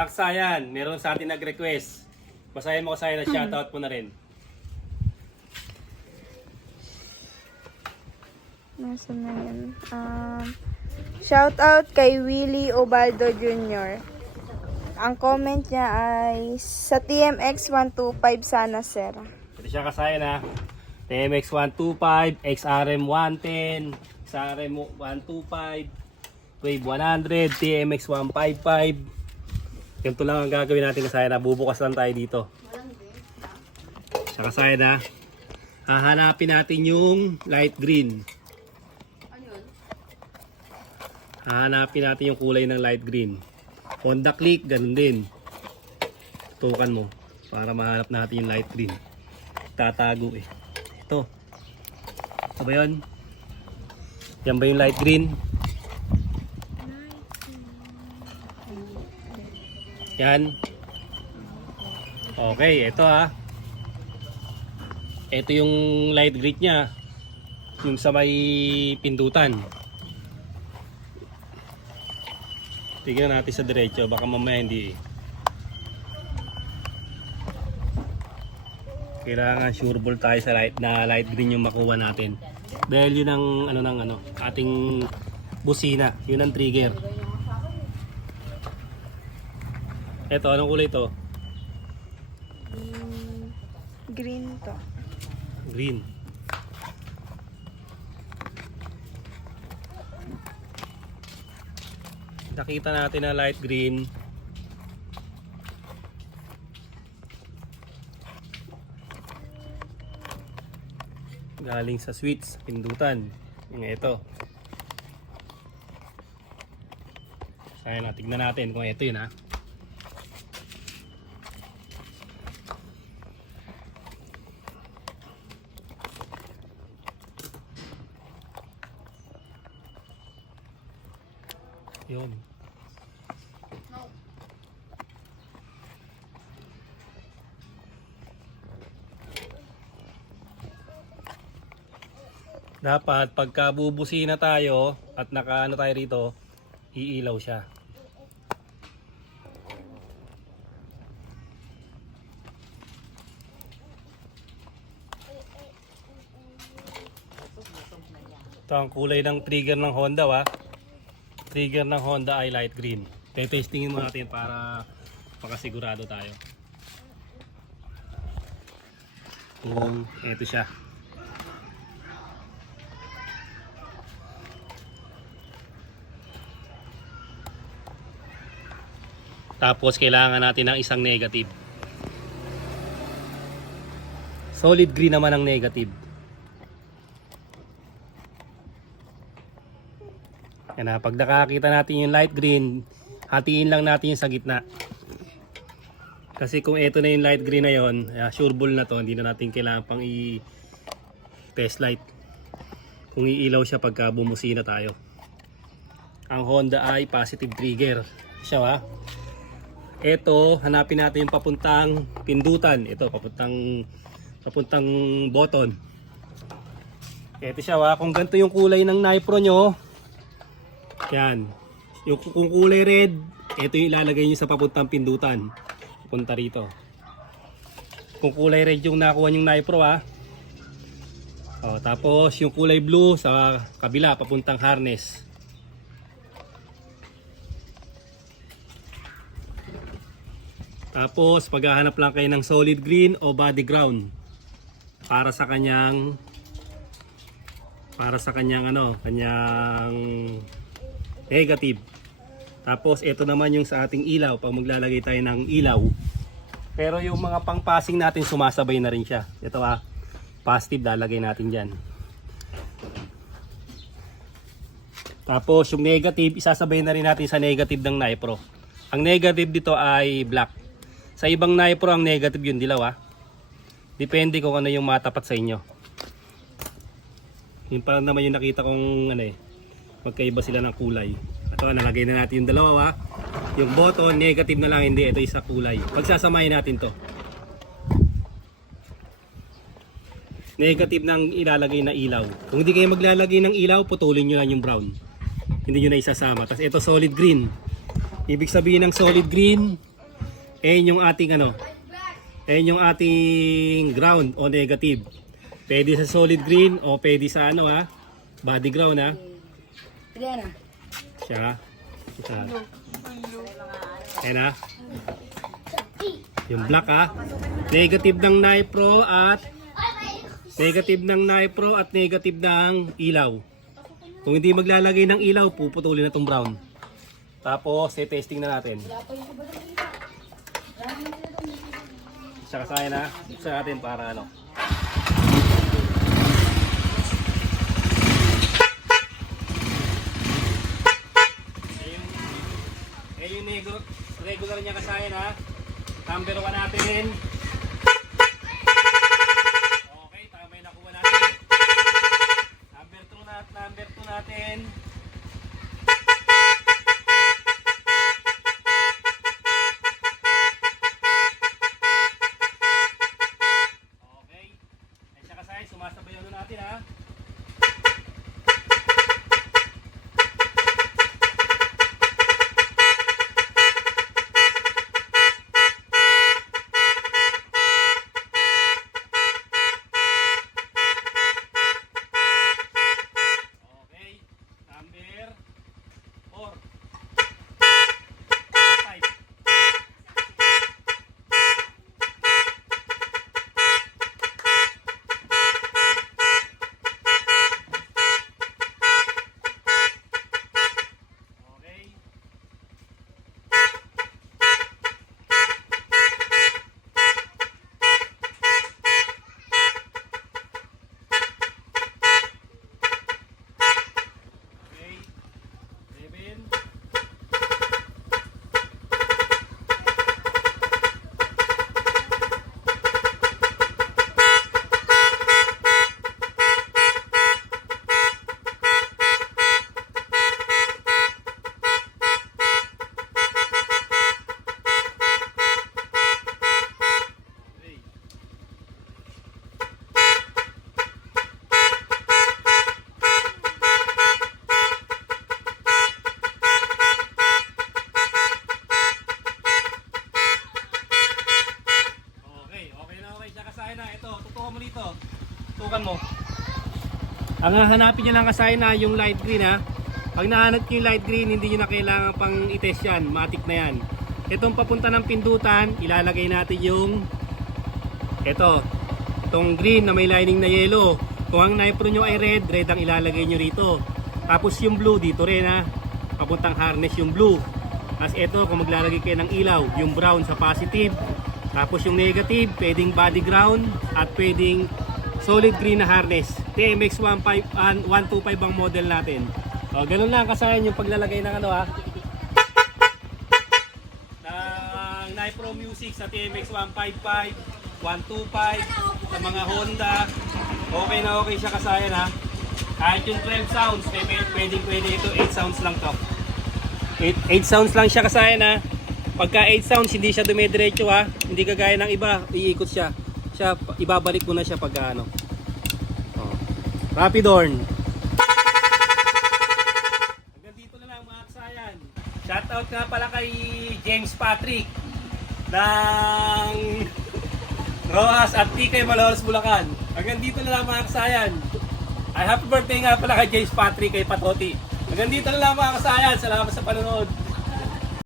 Kaksayan, meron sa atin nag-request. Basahin mo ko sa'yo na shoutout mo na rin. Nasaan na yan? Shoutout kay Willie Obaldo Jr. Ang comment niya ay sa TMX 125 sana sir. Ito siya kasayan ha. TMX 125, XRM 110, XRM 125, Wave 100, TMX 155. Ganito lang ang gagawin natin kasayan na bubukas lang tayo dito. Sa kasayan na hahanapin natin yung light green. Hahanapin natin yung kulay ng light green. Honda Click, ganun din. Tutukan mo para mahanap natin yung light green. Tatago eh. Ito. Ito ba yun? Yan ba yung light green? Yan. Okay, ito ha. Ito yung light green niya. Yung sa may pindutan. Tignan natin sa diretso, baka mamaya hindi. Kailangan sureball tayo sa light green yung makuha natin. Dahil yun ang ating busina, yun ang trigger. Ito, anong kulay ito? Green to. Green. Nakita natin na light green. Galing sa switch, pindutan. Yung ito. Sayang, tignan natin kung ito yun ha. Yun. Dapat pagka bubusina tayo at nakaano tayo rito, iilaw siya. Ito ang kulay ng trigger ng Honda wa. Trigger ng Honda ay light green. Testingin mo natin para makasigurado tayo. Kung ito siya. Tapos kailangan natin ng isang negative. Solid green naman ang negative. Yan na, pag nakakita natin yung light green, hatiin lang natin yung sa gitna. Kasi kung ito na yung light green na yun, sureball na to, hindi na natin kailangan pang i-test light. Kung iilaw siya pagka bumusina tayo. Ang Honda ay positive trigger. Siya ha. Ito, hanapin natin yung papuntang pindutan. Ito, papuntang button. Ito siya ha. Kung ganito yung kulay ng Nipro nyo, yan. Kung kulay red, ito yung ilalagay nyo sa papuntang pindutan. Punta rito. Kung kulay red yung nakuha yung Nipro ha. O, tapos yung kulay blue sa kabila, papuntang harness. Tapos paghahanap lang kayo ng solid green o body ground para sa kanyang kanyang negative. Tapos ito naman yung sa ating ilaw pag maglalagay tayo ng ilaw. Pero yung mga pang-passing natin sumasabay na rin siya. Ito ha, positive lalagay natin diyan. Tapos yung negative isasabay na rin natin sa negative ng Nipro. Ang negative dito ay black. Sa ibang Nipro ang negative yung dilaw ha. Depende kung ano yung matapat sa inyo. Yun pa naman yung nakita kong magkaiba sila ng kulay. Ito, nalagay na natin yung dalawa ha. Yung button, negative na lang, hindi. Ito isa kulay. Pagsasamahin natin to. Negative nang ilalagay na ilaw. Kung hindi kayo maglalagay ng ilaw, putulin nyo lang yung brown. Hindi nyo na isasama. Tapos ito solid green. Ibig sabihin ng solid green, Ayan yung ating ano. Ayan yung ating ground o negative. Pwede sa solid green o pwede sa ano ha. Body ground ha. Siya. Ito. Ayan ha. Yung black ha. Negative ng Nipro at negative ng ilaw. Kung hindi maglalagay ng ilaw, puputulin na tong brown. Tapos, testing na natin. Saka sa akin ha. Sa natin para ano. Yung regular niya kasayan ha. Number 1 natin. Okay, tama yung nakuha natin. Number 2 natin. Okay. Ay siya kasayan, sumasabay ano natin ha. Tukan mo. Ang hahanapin nyo lang kasaya na yung light green ha. Pag nahanap nyo yung light green, hindi nyo na kailangan pang i-test yan. Matik na yan. Itong papunta ng pindutan, ilalagay natin yung itong green na may lining na yellow. Kung ang Nipro nyo ay red, red ang ilalagay nyo rito. Tapos yung blue dito rin ha. Papuntang harness yung blue. As ito, kung maglalagay kayo ng ilaw, yung brown sa positive. Tapos yung negative, pwedeng body ground at pwedeng solid green na harness. TMX 125 ang model natin. O, ganun lang kasayan yung paglalagay ng ano ha. Ng Nipro Music sa TMX 155, 125, sa mga Honda. Okay na okay siya kasayan ha. Kahit yung 12 sounds, pwede ito, 8 sounds lang to. 8 sounds lang siya kasayan ha. Pagka 8 sounds, hindi siya dumidiretso ha. Hindi kagaya ng iba, iikot siya. Ibabalik mo na siya pagka ano. Oh. Rapid horn. Hanggang dito na lang mga kasayan. Shoutout nga pala kay James Patrick ng Rojas at TK Malolos, Bulacan. Hanggang dito na lang mga kasayan. Ay, happy birthday nga pala kay James Patrick kay Patoti. Hanggang dito na lang mga kasayan. Salamat sa panonood.